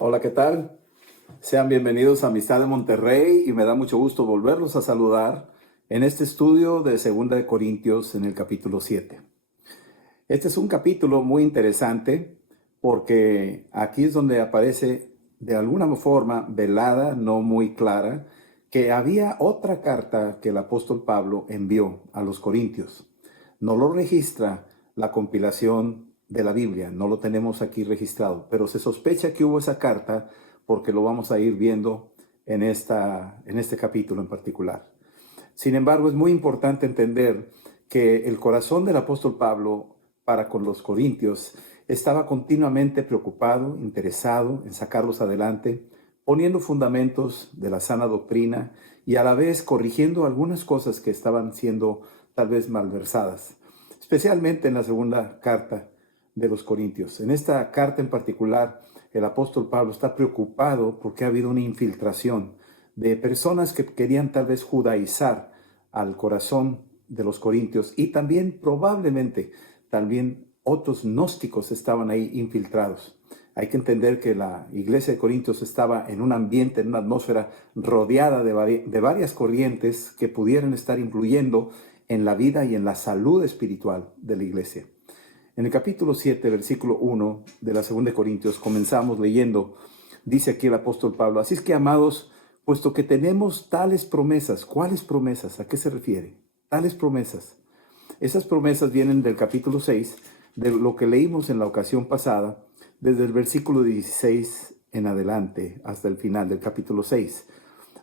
Hola, ¿qué tal? Sean bienvenidos a Amistad de Monterrey y me da mucho gusto volverlos a saludar en este estudio de Segunda de Corintios en el capítulo 7. Este es un capítulo muy interesante porque aquí es donde aparece de alguna forma velada, no muy clara, que había otra carta que el apóstol Pablo envió a los Corintios. No lo registra la compilación de la Biblia, no lo tenemos aquí registrado, pero se sospecha que hubo esa carta porque lo vamos a ir viendo en este capítulo en particular. Sin embargo, es muy importante entender que el corazón del apóstol Pablo para con los corintios estaba continuamente preocupado, interesado en sacarlos adelante, poniendo fundamentos de la sana doctrina y a la vez corrigiendo algunas cosas que estaban siendo tal vez malversadas, especialmente en la segunda carta de los Corintios. En esta carta en particular, el apóstol Pablo está preocupado porque ha habido una infiltración de personas que querían tal vez judaizar al corazón de los corintios y también probablemente también otros gnósticos estaban ahí infiltrados. Hay que entender que la iglesia de Corintios estaba en un ambiente, en una atmósfera rodeada de varias corrientes que pudieran estar influyendo en la vida y en la salud espiritual de la iglesia. En el capítulo 7, versículo 1 de la segunda de Corintios, comenzamos leyendo, dice aquí el apóstol Pablo, así es que, amados, puesto que tenemos tales promesas, ¿cuáles promesas? ¿A qué se refiere? Tales promesas. Esas promesas vienen del capítulo 6, de lo que leímos en la ocasión pasada, desde el versículo 16 en adelante hasta el final del capítulo 6.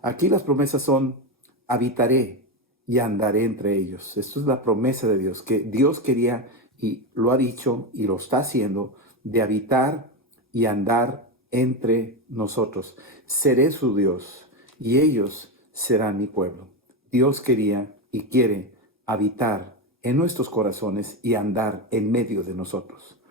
Aquí las promesas son, habitaré y andaré entre ellos. Esto es la promesa de Dios, que Dios quería y lo ha dicho y lo está haciendo, de habitar y andar entre nosotros. Seré su Dios y ellos serán mi pueblo. Dios quería y quiere habitar en nuestros corazones y andar en medio de nosotros.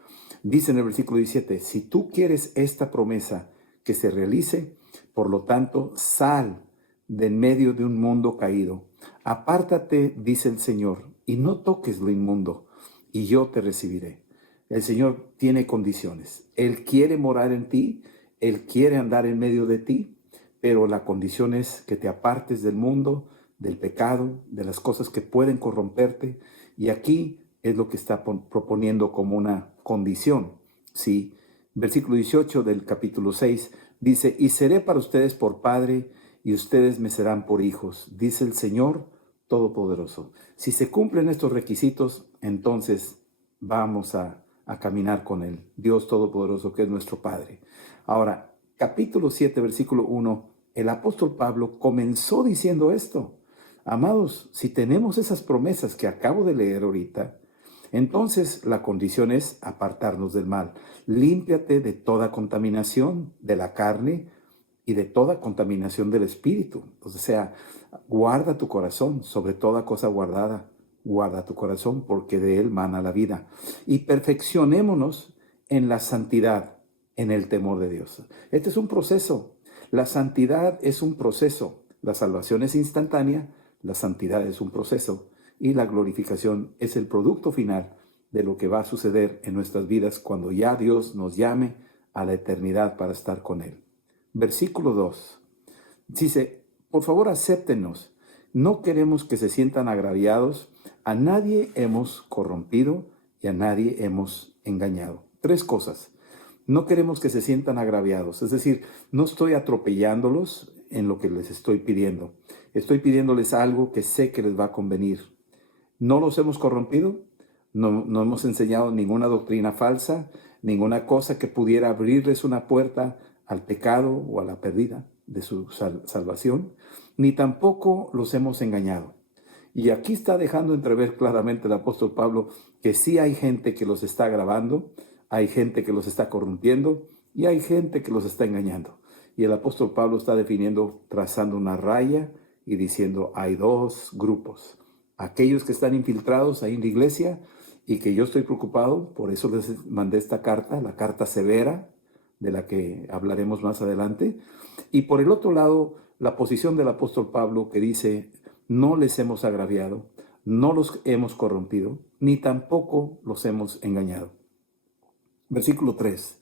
Dice en el versículo 17, si tú quieres esta promesa que se realice, por lo tanto, sal de en medio de un mundo caído. Apártate, dice el Señor, y no toques lo inmundo, y yo te recibiré. El Señor tiene condiciones. Él quiere morar en ti, Él quiere andar en medio de ti, pero la condición es que te apartes del mundo, del pecado, de las cosas que pueden corromperte, y aquí es lo que está proponiendo como una condición. ¿Sí? Versículo 18 del capítulo 6 dice, y seré para ustedes por padre, y ustedes me serán por hijos, dice el Señor Todopoderoso. Si se cumplen estos requisitos, entonces vamos a caminar con el Dios Todopoderoso, que es nuestro Padre. Ahora, capítulo 7, versículo 1, el apóstol Pablo comenzó diciendo esto. Amados, si tenemos esas promesas que acabo de leer ahorita, entonces la condición es apartarnos del mal. Límpiate de toda contaminación de la carne y de toda contaminación del espíritu. O sea, guarda tu corazón, sobre toda cosa guardada. Guarda tu corazón porque de él mana la vida. Y perfeccionémonos en la santidad, en el temor de Dios. Este es un proceso. La santidad es un proceso. La salvación es instantánea, la santidad es un proceso y la glorificación es el producto final de lo que va a suceder en nuestras vidas cuando ya Dios nos llame a la eternidad para estar con Él. Versículo 2. Dice, por favor acéptenos. No queremos que se sientan agraviados. A nadie hemos corrompido y a nadie hemos engañado. Tres cosas. No queremos que se sientan agraviados. Es decir, no estoy atropellándolos en lo que les estoy pidiendo. Estoy pidiéndoles algo que sé que les va a convenir. No los hemos corrompido. No hemos enseñado ninguna doctrina falsa, ninguna cosa que pudiera abrirles una puerta al pecado o a la pérdida de su salvación, ni tampoco los hemos engañado. Y aquí está dejando entrever claramente el apóstol Pablo que sí hay gente que los está agravando, hay gente que los está corrompiendo y hay gente que los está engañando. Y el apóstol Pablo está definiendo, trazando una raya y diciendo, hay dos grupos. Aquellos que están infiltrados ahí en la iglesia y que yo estoy preocupado, por eso les mandé esta carta, la carta severa, de la que hablaremos más adelante. Y por el otro lado, la posición del apóstol Pablo que dice, no les hemos agraviado, no los hemos corrompido, ni tampoco los hemos engañado. Versículo 3.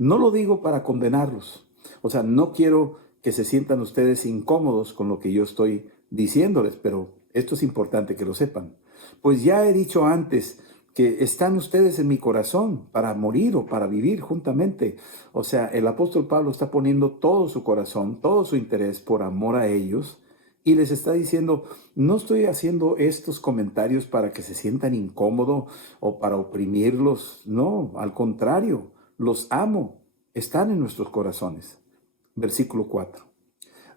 No lo digo para condenarlos. O sea, no quiero que se sientan ustedes incómodos con lo que yo estoy diciéndoles, pero esto es importante que lo sepan. Pues ya he dicho antes que están ustedes en mi corazón para morir o para vivir juntamente. O sea, el apóstol Pablo está poniendo todo su corazón, todo su interés por amor a ellos y les está diciendo, no estoy haciendo estos comentarios para que se sientan incómodos o para oprimirlos. No, al contrario, los amo, están en nuestros corazones. Versículo 4.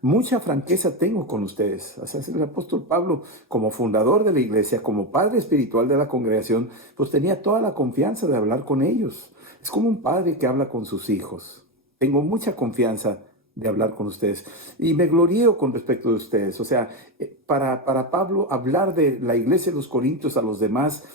Mucha franqueza tengo con ustedes. O sea, el apóstol Pablo, como fundador de la iglesia, como padre espiritual de la congregación, pues tenía toda la confianza de hablar con ellos. Es como un padre que habla con sus hijos. Tengo mucha confianza de hablar con ustedes y me glorío con respecto de ustedes. O sea, para Pablo hablar de la iglesia de los Corintios a los demás,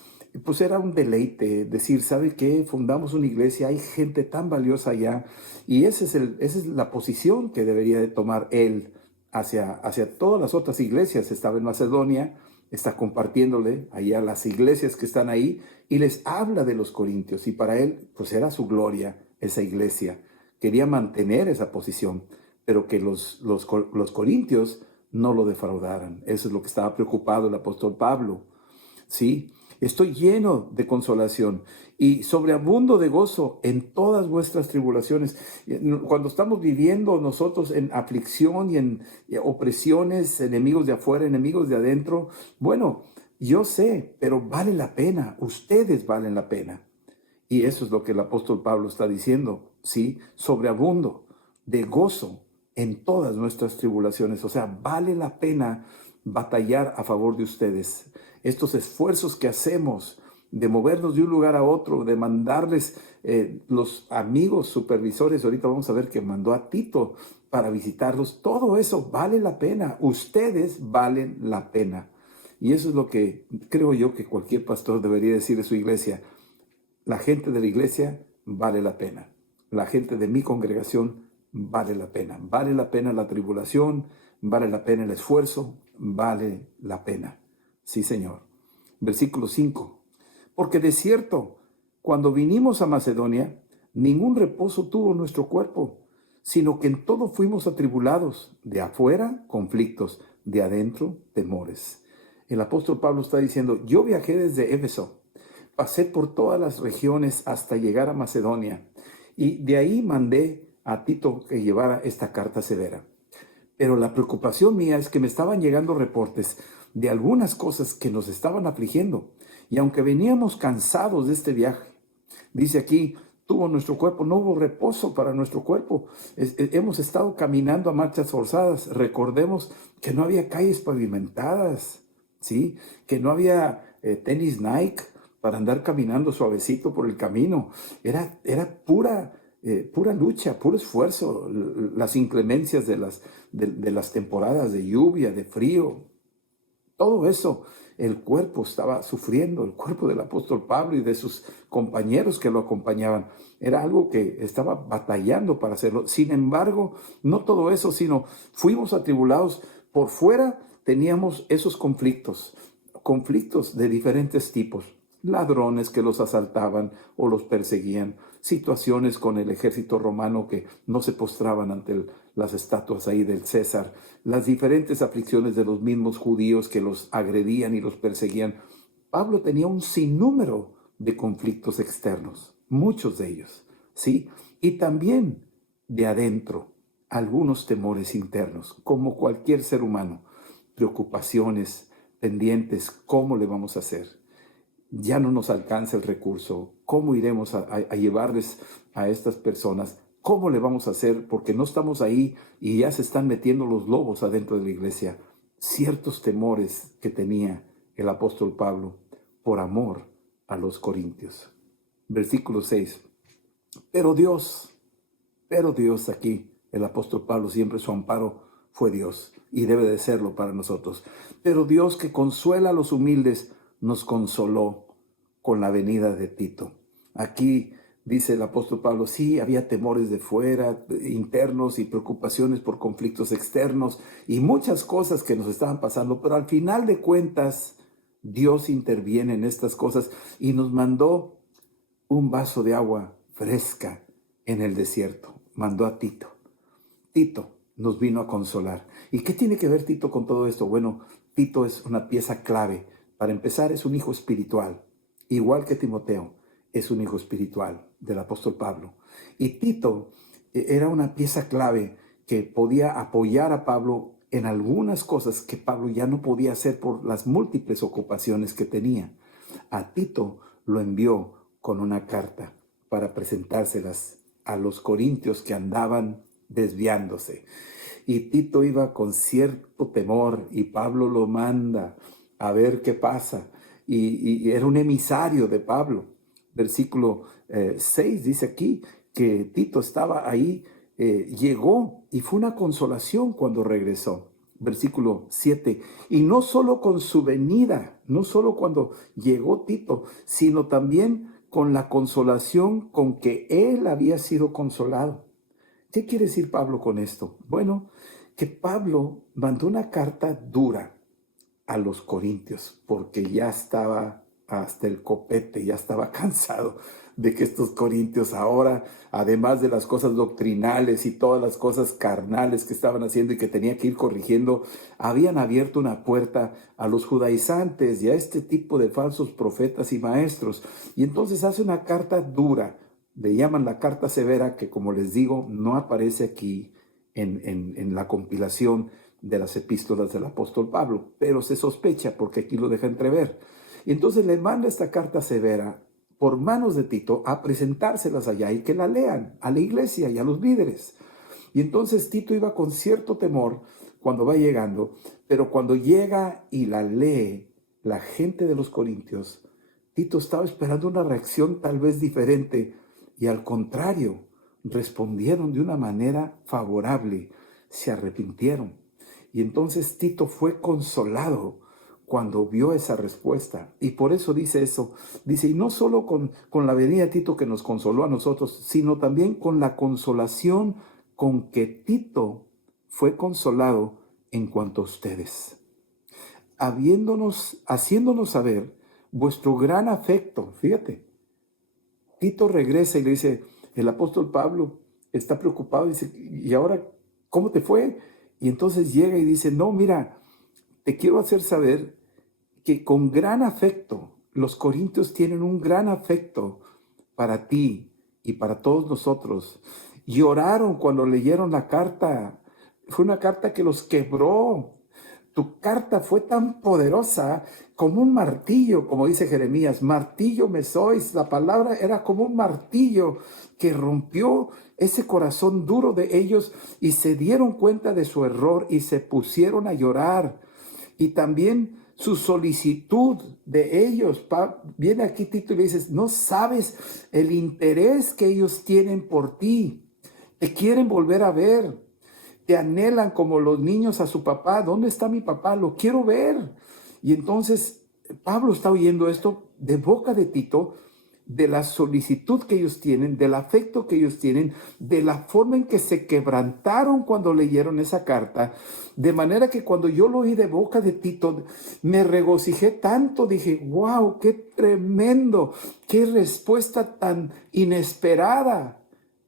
pues era un deleite decir, ¿sabe qué? Fundamos una iglesia, hay gente tan valiosa allá y esa es la posición que debería de tomar él hacia todas las otras iglesias. Estaba en Macedonia, está compartiéndole ahí a las iglesias que están ahí y les habla de los Corintios y para él pues era su gloria esa iglesia. Quería mantener esa posición, pero que los corintios no lo defraudaran. Eso es lo que estaba preocupado el apóstol Pablo. Sí, estoy lleno de consolación y sobreabundo de gozo en todas vuestras tribulaciones. Cuando estamos viviendo nosotros en aflicción y en opresiones, enemigos de afuera, enemigos de adentro, bueno, yo sé, pero vale la pena, ustedes valen la pena. Y eso es lo que el apóstol Pablo está diciendo, ¿sí? Sobreabundo de gozo en todas nuestras tribulaciones. O sea, vale la pena batallar a favor de ustedes. Estos esfuerzos que hacemos de movernos de un lugar a otro, de mandarles los amigos supervisores, ahorita vamos a ver que mandó a Tito para visitarlos, todo eso vale la pena, ustedes valen la pena. Y eso es lo que creo yo que cualquier pastor debería decir de su iglesia. La gente de la iglesia vale la pena. La gente de mi congregación vale la pena. Vale la pena la tribulación, vale la pena el esfuerzo, vale la pena. Sí, Señor. Versículo 5. Porque de cierto, cuando vinimos a Macedonia, ningún reposo tuvo nuestro cuerpo, sino que en todo fuimos atribulados, de afuera conflictos, de adentro temores. El apóstol Pablo está diciendo, yo viajé desde Éfeso, pasé por todas las regiones hasta llegar a Macedonia, y de ahí mandé a Tito que llevara esta carta severa. Pero la preocupación mía es que me estaban llegando reportes de algunas cosas que nos estaban afligiendo. Y aunque veníamos cansados de este viaje, dice aquí, tuvo nuestro cuerpo, no hubo reposo para nuestro cuerpo. Hemos estado caminando a marchas forzadas. Recordemos que no había calles pavimentadas, ¿sí? Que no había tenis Nike para andar caminando suavecito por el camino. Era pura lucha, puro esfuerzo, las inclemencias de las temporadas de lluvia, de frío, todo eso, el cuerpo estaba sufriendo, el cuerpo del apóstol Pablo y de sus compañeros que lo acompañaban. Era algo que estaba batallando para hacerlo. Sin embargo, no todo eso, sino fuimos atribulados. Por fuera teníamos esos conflictos de diferentes tipos. Ladrones que los asaltaban o los perseguían, situaciones con el ejército romano que no se postraban ante las estatuas ahí del César, las diferentes aflicciones de los mismos judíos que los agredían y los perseguían. Pablo tenía un sinnúmero de conflictos externos, muchos de ellos, ¿sí? Y también de adentro, algunos temores internos, como cualquier ser humano, preocupaciones pendientes, ¿cómo le vamos a hacer? Ya no nos alcanza el recurso. ¿Cómo iremos a llevarles a estas personas? ¿Cómo le vamos a hacer? Porque no estamos ahí y ya se están metiendo los lobos adentro de la iglesia. Ciertos temores que tenía el apóstol Pablo por amor a los corintios. Versículo 6. Pero Dios aquí, el apóstol Pablo siempre su amparo fue Dios y debe de serlo para nosotros. Pero Dios que consuela a los humildes, nos consoló con la venida de Tito. Aquí dice el apóstol Pablo, sí, había temores de fuera, internos y preocupaciones por conflictos externos y muchas cosas que nos estaban pasando, pero al final de cuentas Dios interviene en estas cosas y nos mandó un vaso de agua fresca en el desierto. Mandó a Tito. Tito nos vino a consolar. ¿Y qué tiene que ver Tito con todo esto? Bueno, Tito es una pieza clave. Para empezar, es un hijo espiritual. Igual que Timoteo, es un hijo espiritual del apóstol Pablo. Y Tito era una pieza clave que podía apoyar a Pablo en algunas cosas que Pablo ya no podía hacer por las múltiples ocupaciones que tenía. A Tito lo envió con una carta para presentárselas a los corintios que andaban desviándose. Y Tito iba con cierto temor y Pablo lo manda a ver qué pasa. Y era un emisario de Pablo. Versículo 6 dice aquí que Tito estaba ahí, llegó y fue una consolación cuando regresó. Versículo 7, y no solo con su venida, no solo cuando llegó Tito, sino también con la consolación con que él había sido consolado. ¿Qué quiere decir Pablo con esto? Bueno, que Pablo mandó una carta dura a los corintios porque ya estaba hasta el copete, ya estaba cansado de que estos corintios ahora, además de las cosas doctrinales y todas las cosas carnales que estaban haciendo y que tenía que ir corrigiendo, habían abierto una puerta a los judaizantes y a este tipo de falsos profetas y maestros. Y entonces hace una carta dura, le llaman la carta severa, que como les digo, no aparece aquí en la compilación de las epístolas del apóstol Pablo, pero se sospecha porque aquí lo deja entrever. Y entonces le manda esta carta severa por manos de Tito a presentárselas allá y que la lean a la iglesia y a los líderes. Y entonces Tito iba con cierto temor cuando va llegando, pero cuando llega y la lee la gente de los corintios, Tito estaba esperando una reacción tal vez diferente y al contrario, respondieron de una manera favorable, se arrepintieron. Y entonces Tito fue consolado cuando vio esa respuesta. Y por eso dice eso. Dice, y no solo con la venida de Tito que nos consoló a nosotros, sino también con la consolación con que Tito fue consolado en cuanto a ustedes. Haciéndonos saber vuestro gran afecto. Fíjate, Tito regresa y le dice, el apóstol Pablo está preocupado y dice, ¿y ahora cómo te fue? Y entonces llega y dice, no, mira, te quiero hacer saber que con gran afecto, los corintios tienen un gran afecto para ti y para todos nosotros. Lloraron cuando leyeron la carta. Fue una carta que los quebró. Tu carta fue tan poderosa como un martillo, como dice Jeremías, martillo me sois. La palabra era como un martillo que rompió ese corazón duro de ellos y se dieron cuenta de su error y se pusieron a llorar. Y también su solicitud de ellos. Viene aquí Tito y le dices, no sabes el interés que ellos tienen por ti. Te quieren volver a ver. Te anhelan como los niños a su papá. ¿Dónde está mi papá? Lo quiero ver. Y entonces Pablo está oyendo esto de boca de Tito, de la solicitud que ellos tienen, del afecto que ellos tienen, de la forma en que se quebrantaron cuando leyeron esa carta, de manera que cuando yo lo oí de boca de Tito, me regocijé tanto, dije, wow, qué tremendo, qué respuesta tan inesperada.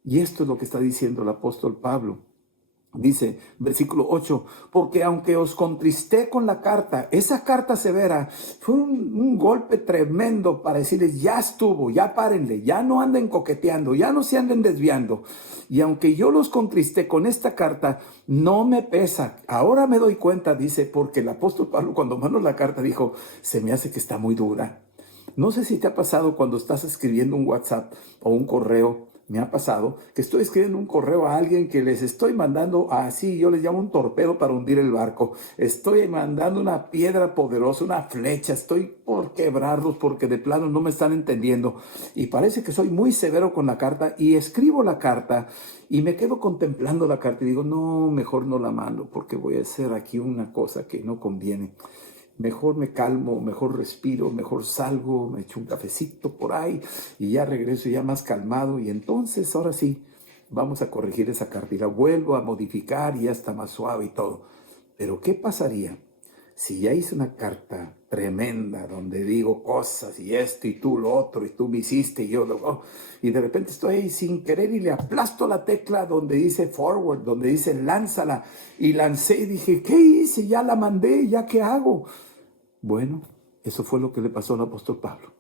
Y esto es lo que está diciendo el apóstol Pablo. Dice, versículo 8, porque aunque os contristé con la carta, esa carta severa fue un golpe tremendo para decirles, ya estuvo, ya párenle, ya no anden coqueteando, ya no se anden desviando. Y aunque yo los contristé con esta carta, no me pesa. Ahora me doy cuenta, dice, porque el apóstol Pablo cuando mandó la carta dijo, se me hace que está muy dura. No sé si te ha pasado cuando estás escribiendo un WhatsApp o un correo. Me ha pasado que estoy escribiendo un correo a alguien que les estoy mandando así, yo les llamo un torpedo para hundir el barco. Estoy mandando una piedra poderosa, una flecha, estoy por quebrarlos porque de plano no me están entendiendo. Y parece que soy muy severo con la carta y escribo la carta y me quedo contemplando la carta y digo, no, mejor no la mando porque voy a hacer aquí una cosa que no conviene. Mejor me calmo, mejor respiro, mejor salgo, me echo un cafecito por ahí y ya regreso ya más calmado. Y entonces, ahora sí, vamos a corregir esa carta y la vuelvo a modificar y ya está más suave y todo. Pero ¿qué pasaría si ya hice una carta tremenda donde digo cosas y esto y tú lo otro y tú me hiciste y yo lo... y de repente estoy ahí sin querer y le aplasto la tecla donde dice forward, donde dice lánzala, y lancé y dije, ¿qué hice? Ya la mandé, ¿ya qué hago? Bueno, eso fue lo que le pasó al apóstol Pablo.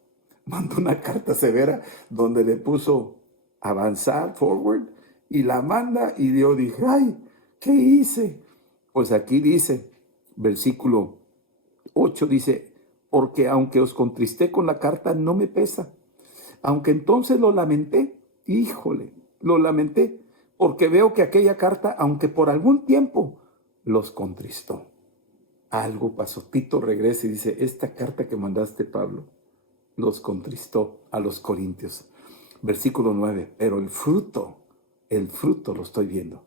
Mandó una carta severa donde le puso avanzar, forward, y la manda y yo dije, ay, ¿qué hice? Pues aquí dice, versículo 8 dice, porque aunque os contristé con la carta, no me pesa. Aunque entonces lo lamenté, híjole, lo lamenté, porque veo que aquella carta, aunque por algún tiempo, los contristó. Algo pasó. Tito regresa y dice, esta carta que mandaste, Pablo, los contristó a los corintios. Versículo 9, pero el fruto lo estoy viendo.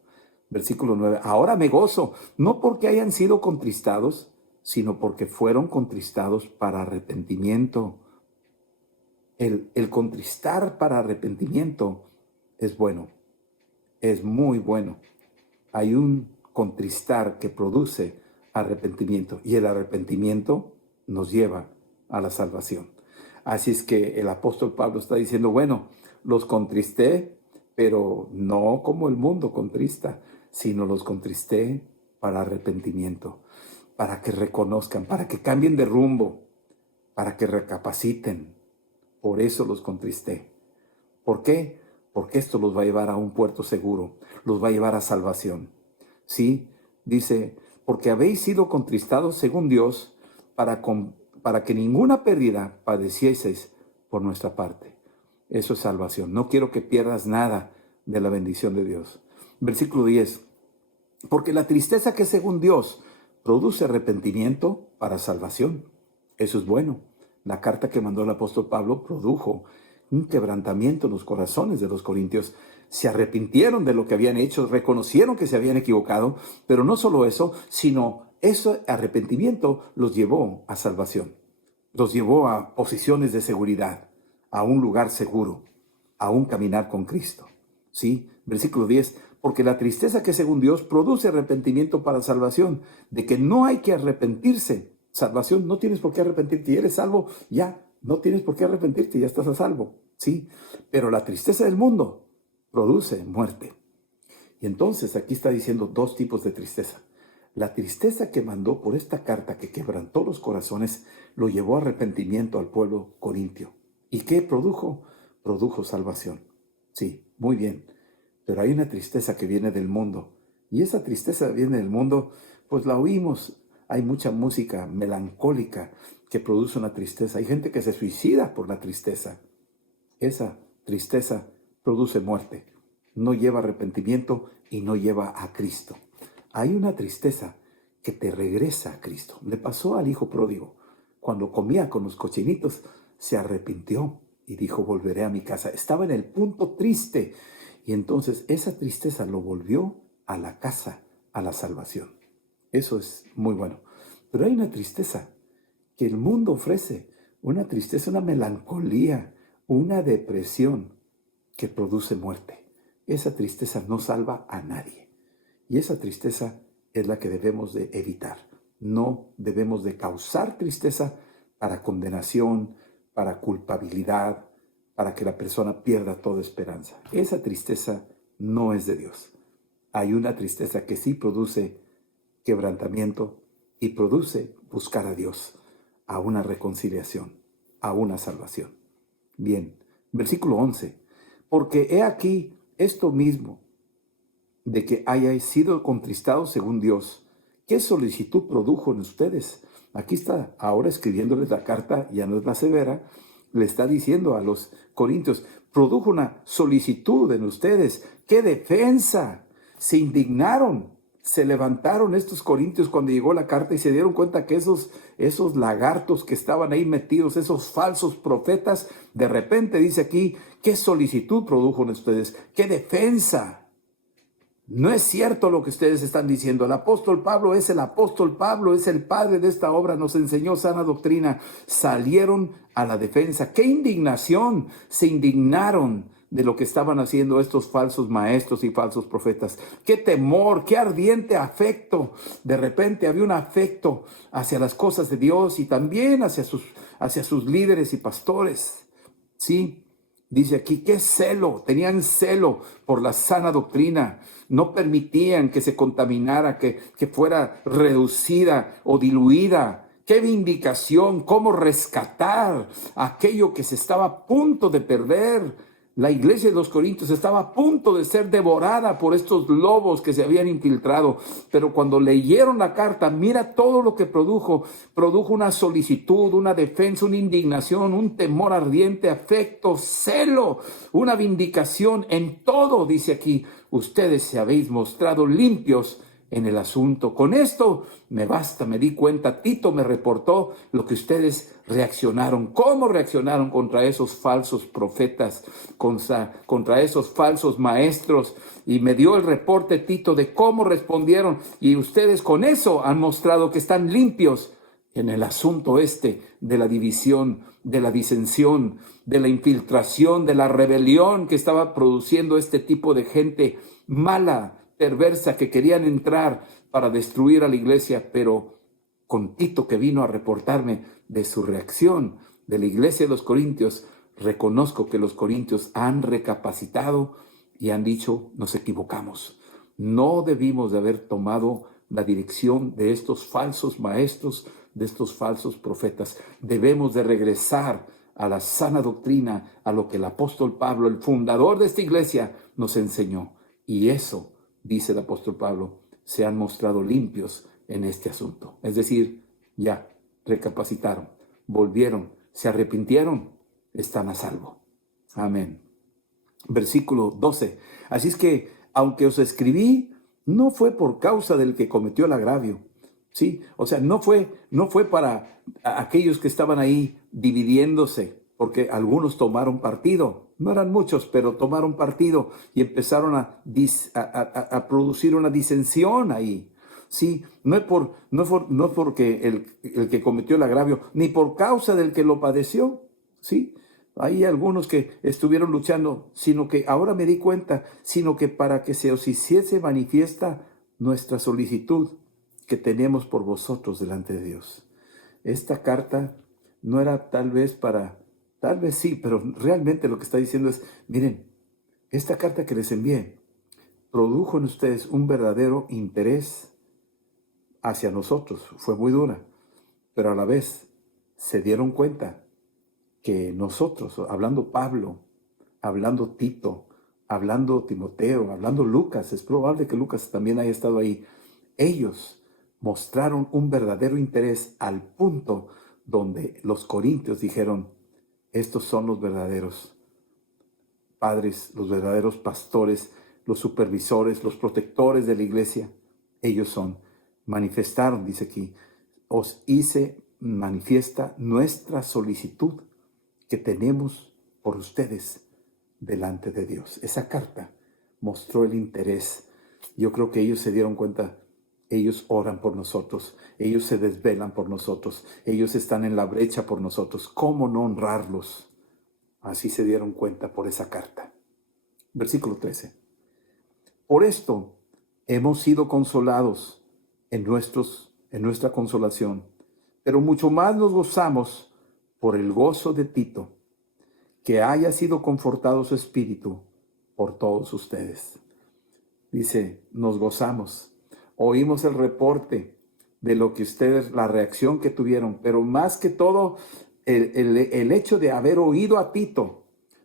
Versículo 9, ahora me gozo, no porque hayan sido contristados, sino porque fueron contristados para arrepentimiento. El contristar para arrepentimiento es bueno, es muy bueno. Hay un contristar que produce arrepentimiento y el arrepentimiento nos lleva a la salvación. Así es que el apóstol Pablo está diciendo, bueno, los contristé, pero no como el mundo contrista, sino los contristé para arrepentimiento, para que reconozcan, para que cambien de rumbo, para que recapaciten. Por eso los contristé. ¿Por qué? Porque esto los va a llevar a un puerto seguro, los va a llevar a salvación. Sí, dice, porque habéis sido contristados según Dios para que ninguna pérdida padecieseis por nuestra parte. Eso es salvación. No quiero que pierdas nada de la bendición de Dios. Versículo 10. Porque la tristeza que según Dios produce arrepentimiento para salvación. Eso es bueno. La carta que mandó el apóstol Pablo produjo un quebrantamiento en los corazones de los corintios. Se arrepintieron de lo que habían hecho, reconocieron que se habían equivocado, pero no solo eso, sino ese arrepentimiento los llevó a salvación. Los llevó a posiciones de seguridad, a un lugar seguro, a un caminar con Cristo. ¿Sí? Versículo 10, porque la tristeza que según Dios produce arrepentimiento para salvación, de que no hay que arrepentirse. Salvación, no tienes por qué arrepentirte, eres salvo, ya, no tienes por qué arrepentirte, ya estás a salvo, ¿sí? Pero la tristeza del mundo produce muerte. Y entonces aquí está diciendo dos tipos de tristeza. La tristeza que mandó por esta carta que quebrantó los corazones, lo llevó a arrepentimiento al pueblo corintio. ¿Y qué produjo? Produjo salvación. Sí, muy bien. Pero hay una tristeza que viene del mundo. Y esa tristeza que viene del mundo, pues la oímos. Hay mucha música melancólica que produce una tristeza. Hay gente que se suicida por la tristeza. Esa tristeza produce muerte. No lleva arrepentimiento y no lleva a Cristo. Hay una tristeza que te regresa a Cristo. Le pasó al hijo pródigo. Cuando comía con los cochinitos, se arrepintió y dijo, volveré a mi casa. Estaba en el punto triste. Y entonces esa tristeza lo volvió a la casa, a la salvación. Eso es muy bueno. Pero hay una tristeza que el mundo ofrece. Una tristeza, una melancolía, una depresión que produce muerte. Esa tristeza no salva a nadie. Y esa tristeza es la que debemos de evitar. No debemos de causar tristeza para condenación, para culpabilidad, para que la persona pierda toda esperanza. Esa tristeza no es de Dios. Hay una tristeza que sí produce quebrantamiento y produce buscar a Dios, a una reconciliación, a una salvación. Bien, versículo 11. Porque he aquí esto mismo, de que hayáis sido contristados según Dios. ¿Qué solicitud produjo en ustedes? Aquí está ahora escribiéndoles la carta, ya no es la severa, le está diciendo a los corintios, produjo una solicitud en ustedes. ¡Qué defensa! Se indignaron, se levantaron estos corintios cuando llegó la carta y se dieron cuenta que esos lagartos que estaban ahí metidos, esos falsos profetas, de repente dice aquí, ¿qué solicitud produjo en ustedes? ¡Qué defensa! No es cierto lo que ustedes están diciendo. El apóstol Pablo es el apóstol Pablo, es el padre de esta obra, nos enseñó sana doctrina. Salieron a la defensa. ¡Qué indignación! Se indignaron de lo que estaban haciendo estos falsos maestros y falsos profetas. Qué temor, qué ardiente afecto. De repente había un afecto hacia las cosas de Dios y también hacia sus líderes y pastores. Sí, dice aquí, qué celo, tenían celo por la sana doctrina. No permitían que se contaminara, que fuera reducida o diluida. Qué vindicación, cómo rescatar aquello que se estaba a punto de perder. La iglesia de los Corintios estaba a punto de ser devorada por estos lobos que se habían infiltrado. Pero cuando leyeron la carta, mira todo lo que produjo. Produjo una solicitud, una defensa, una indignación, un temor ardiente, afecto, celo, una vindicación en todo, dice aquí. Ustedes se habéis mostrado limpios en el asunto. Con esto me basta, me di cuenta. Tito me reportó lo que ustedes reaccionaron, cómo reaccionaron contra esos falsos profetas, contra esos falsos maestros, y me dio el reporte Tito de cómo respondieron, y ustedes con eso han mostrado que están limpios en el asunto de la división, de la disensión, de la infiltración, de la rebelión que estaba produciendo este tipo de gente mala, perversa, que querían entrar para destruir a la iglesia. Pero con Tito, que vino a reportarme de su reacción de la iglesia de los Corintios, reconozco que los corintios han recapacitado y han dicho, nos equivocamos. No debimos de haber tomado la dirección de estos falsos maestros, de estos falsos profetas. Debemos de regresar a la sana doctrina, a lo que el apóstol Pablo, el fundador de esta iglesia, nos enseñó. Y eso, dice el apóstol Pablo, se han mostrado limpios en este asunto. Es decir, ya recapacitaron, volvieron, se arrepintieron, están a salvo. Amén. Versículo 12. Así es que, aunque os escribí, no fue por causa del que cometió el agravio. Sí, o sea, no fue para aquellos que estaban ahí dividiéndose, porque algunos tomaron partido. No eran muchos, pero tomaron partido y empezaron a producir una disensión ahí. Sí, no es porque el que cometió el agravio, ni por causa del que lo padeció. Sí, hay algunos que estuvieron luchando, sino que ahora me di cuenta, sino que para que se os hiciese manifiesta nuestra solicitud que tenemos por vosotros delante de Dios. Esta carta no era tal vez sí, pero realmente lo que está diciendo es, miren, esta carta que les envié produjo en ustedes un verdadero interés hacia nosotros. Fue muy dura, pero a la vez se dieron cuenta que nosotros, hablando Pablo, hablando Tito, hablando Timoteo, hablando Lucas, es probable que Lucas también haya estado ahí, ellos mostraron un verdadero interés al punto donde los corintios dijeron, estos son los verdaderos padres, los verdaderos pastores, los supervisores, los protectores de la iglesia. Ellos son. Manifestaron, dice aquí, os hice manifiesta nuestra solicitud que tenemos por ustedes delante de Dios. Esa carta mostró el interés. Yo creo que ellos se dieron cuenta. Ellos oran por nosotros, ellos se desvelan por nosotros, ellos están en la brecha por nosotros. ¿Cómo no honrarlos? Así se dieron cuenta por esa carta. Versículo 13. Por esto hemos sido consolados en nuestra consolación, pero mucho más nos gozamos por el gozo de Tito, que haya sido confortado su espíritu por todos ustedes. Dice, nos gozamos. Oímos el reporte de lo que ustedes, la reacción que tuvieron, pero más que todo, el hecho de haber oído a Tito,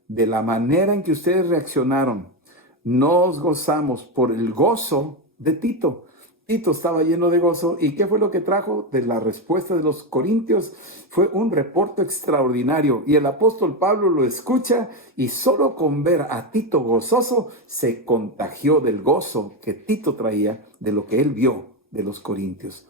de la manera en que ustedes reaccionaron, nos gozamos por el gozo de Tito. Tito estaba lleno de gozo. ¿Y qué fue lo que trajo de la respuesta de los corintios? Fue un reporte extraordinario. Y el apóstol Pablo lo escucha y solo con ver a Tito gozoso se contagió del gozo que Tito traía de lo que él vio de los corintios.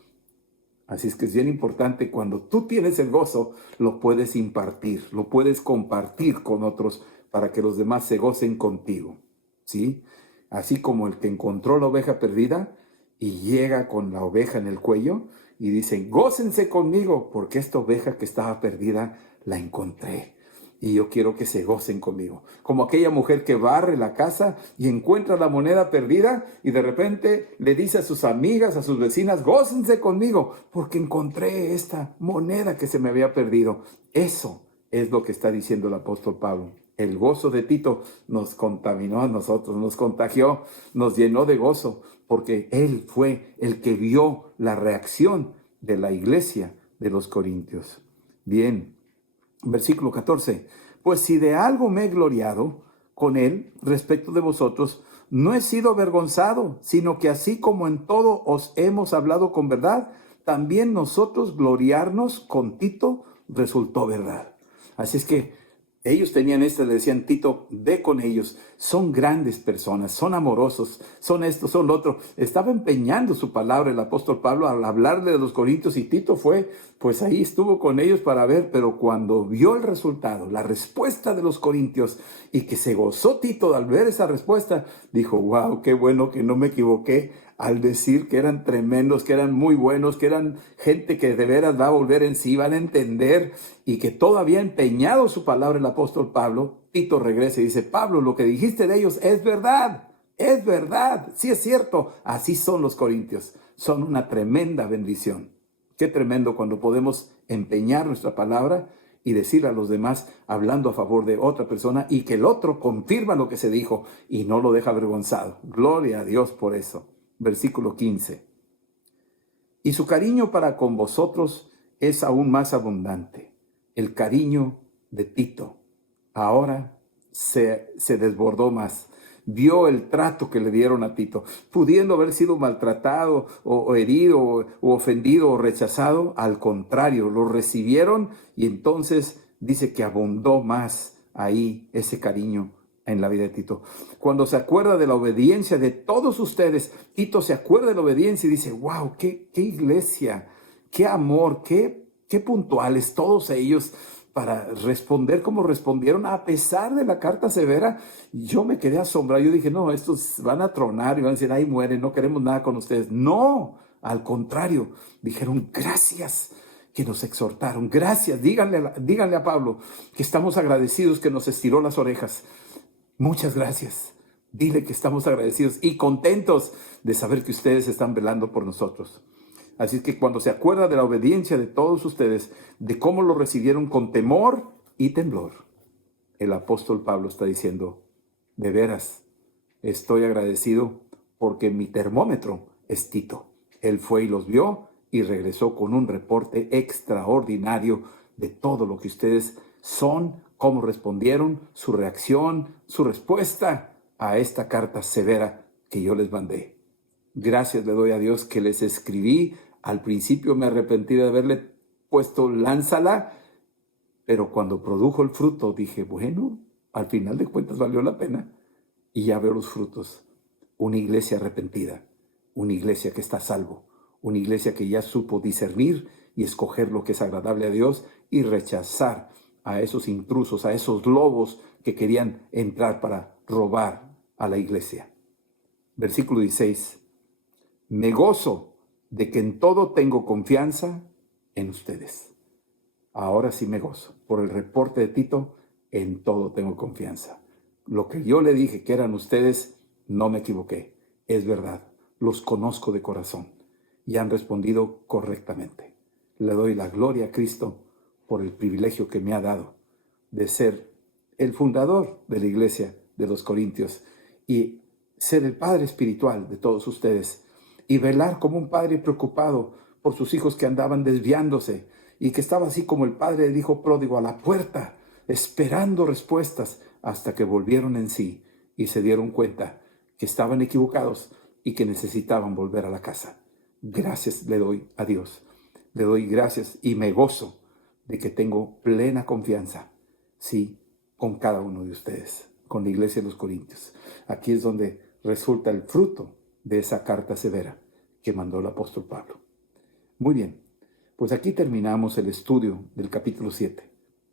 Así es que es bien importante, cuando tú tienes el gozo, lo puedes impartir, lo puedes compartir con otros para que los demás se gocen contigo. ¿Sí? Así como el que encontró la oveja perdida y llega con la oveja en el cuello y dice, gócense conmigo porque esta oveja que estaba perdida la encontré. y yo quiero que se gocen conmigo. Como aquella mujer que barre la casa y encuentra la moneda perdida y de repente le dice a sus amigas, a sus vecinas, gócense conmigo porque encontré esta moneda que se me había perdido. Eso es lo que está diciendo el apóstol Pablo. El gozo de Tito nos contaminó a nosotros, nos contagió, nos llenó de gozo, porque él fue el que vio la reacción de la iglesia de los Corintios. Bien, versículo 14. Pues si de algo me he gloriado con él respecto de vosotros, no he sido avergonzado, sino que así como en todo os hemos hablado con verdad, también nosotros gloriarnos con Tito resultó verdad. Así es que ellos tenían le decían, Tito, ve con ellos, son grandes personas, son amorosos, son esto, son lo otro. Estaba empeñando su palabra el apóstol Pablo al hablarle de los corintios y Tito fue, pues ahí estuvo con ellos para ver, pero cuando vio el resultado, la respuesta de los corintios y que se gozó Tito al ver esa respuesta, dijo, wow, qué bueno que no me equivoqué al decir que eran tremendos, que eran muy buenos, que eran gente que de veras va a volver en sí, van a entender, y que todavía empeñado su palabra el apóstol Pablo, Tito regresa y dice, Pablo, lo que dijiste de ellos es verdad, sí es cierto, así son los corintios, son una tremenda bendición. Qué tremendo cuando podemos empeñar nuestra palabra y decirle a los demás, hablando a favor de otra persona, y que el otro confirma lo que se dijo y no lo deja avergonzado. Gloria a Dios por eso. Versículo 15. Y su cariño para con vosotros es aún más abundante. El cariño de Tito ahora se desbordó más. Vio el trato que le dieron a Tito, pudiendo haber sido maltratado o herido o ofendido o rechazado. Al contrario, lo recibieron y entonces dice que abundó más ahí ese cariño en la vida de Tito. Cuando se acuerda de la obediencia de todos ustedes, Tito se acuerda de la obediencia y dice, wow, qué iglesia, qué amor, qué puntuales todos ellos para responder como respondieron a pesar de la carta severa. Yo me quedé asombrado, yo dije, no, estos van a tronar y van a decir, ahí mueren, no queremos nada con ustedes. No, al contrario, dijeron, gracias que nos exhortaron, gracias, díganle a Pablo que estamos agradecidos que nos estiró las orejas. Muchas gracias. Dile que estamos agradecidos y contentos de saber que ustedes están velando por nosotros. Así que cuando se acuerda de la obediencia de todos ustedes, de cómo lo recibieron con temor y temblor, el apóstol Pablo está diciendo, de veras, estoy agradecido porque mi termómetro es Tito. Él fue y los vio y regresó con un reporte extraordinario de todo lo que ustedes son, cómo respondieron, su reacción, su respuesta a esta carta severa que yo les mandé. Gracias le doy a Dios que les escribí. Al principio me arrepentí de haberle puesto lánzala, pero cuando produjo el fruto dije, bueno, al final de cuentas valió la pena. Y ya veo los frutos. Una iglesia arrepentida, una iglesia que está a salvo, una iglesia que ya supo discernir y escoger lo que es agradable a Dios y rechazar a esos intrusos, a esos lobos que querían entrar para robar a la iglesia. Versículo 16. Me gozo de que en todo tengo confianza en ustedes. Ahora sí me gozo. Por el reporte de Tito, en todo tengo confianza. Lo que yo le dije que eran ustedes, no me equivoqué. Es verdad. Los conozco de corazón y han respondido correctamente. Le doy la gloria a Cristo por el privilegio que me ha dado de ser el fundador de la iglesia de los Corintios y ser el padre espiritual de todos ustedes y velar como un padre preocupado por sus hijos que andaban desviándose y que estaba así como el padre del hijo pródigo a la puerta esperando respuestas hasta que volvieron en sí y se dieron cuenta que estaban equivocados y que necesitaban volver a la casa. Gracias le doy a Dios. Le doy gracias y me gozo de que tengo plena confianza, sí, con cada uno de ustedes, con la iglesia de los Corintios. Aquí es donde resulta el fruto de esa carta severa que mandó el apóstol Pablo. Muy bien, pues aquí terminamos el estudio del capítulo 7.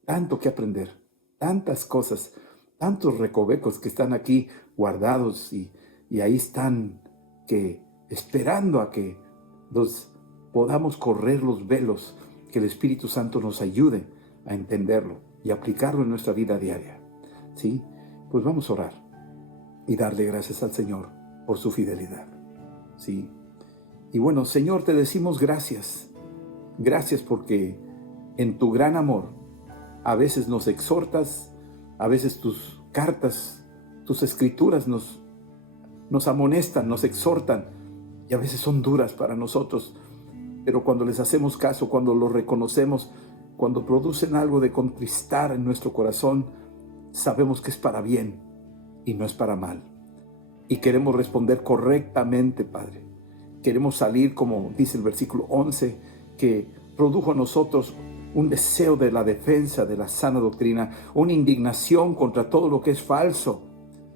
Tanto que aprender, tantas cosas, tantos recovecos que están aquí guardados y ahí están que esperando a que podamos correr los velos, que el Espíritu Santo nos ayude a entenderlo y aplicarlo en nuestra vida diaria. ¿Sí? Pues vamos a orar y darle gracias al Señor por su fidelidad. ¿Sí? Y bueno, Señor, te decimos gracias. Gracias porque en tu gran amor a veces nos exhortas, a veces tus cartas, tus escrituras nos amonestan, nos exhortan, y a veces son duras para nosotros, pero cuando les hacemos caso, cuando los reconocemos, cuando producen algo de contristar en nuestro corazón, sabemos que es para bien y no es para mal. Y queremos responder correctamente, Padre. Queremos salir, como dice el versículo 11, que produjo a nosotros un deseo de la defensa de la sana doctrina, una indignación contra todo lo que es falso,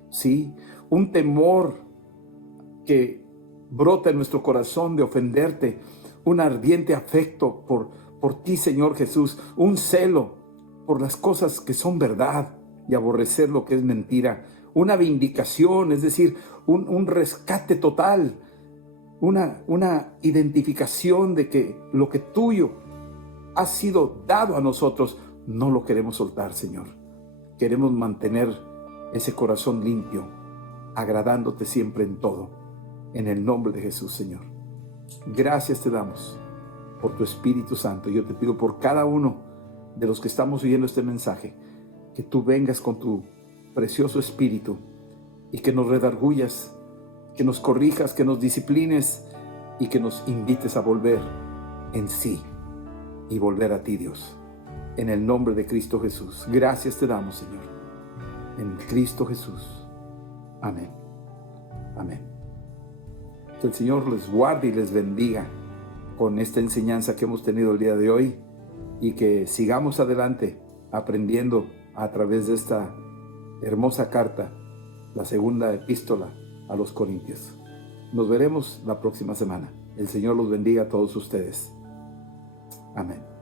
¿sí? Un temor que brota en nuestro corazón de ofenderte, un ardiente afecto por ti, Señor Jesús, un celo por las cosas que son verdad y aborrecer lo que es mentira, una vindicación, es decir, un rescate total, una identificación de que lo que tuyo ha sido dado a nosotros, no lo queremos soltar, Señor. Queremos mantener ese corazón limpio, agradándote siempre en todo. En el nombre de Jesús, Señor. Gracias te damos por tu Espíritu Santo. Yo te pido por cada uno de los que estamos oyendo este mensaje, que tú vengas con tu precioso Espíritu y que nos redargullas, que nos corrijas, que nos disciplines y que nos invites a volver en sí y volver a ti, Dios. En el nombre de Cristo Jesús. Gracias te damos, Señor. En Cristo Jesús. Amén. Amén. Que el Señor les guarde y les bendiga con esta enseñanza que hemos tenido el día de hoy, y que sigamos adelante aprendiendo a través de esta hermosa carta, la segunda epístola a los Corintios. Nos veremos la próxima semana. El Señor los bendiga a todos ustedes. Amén.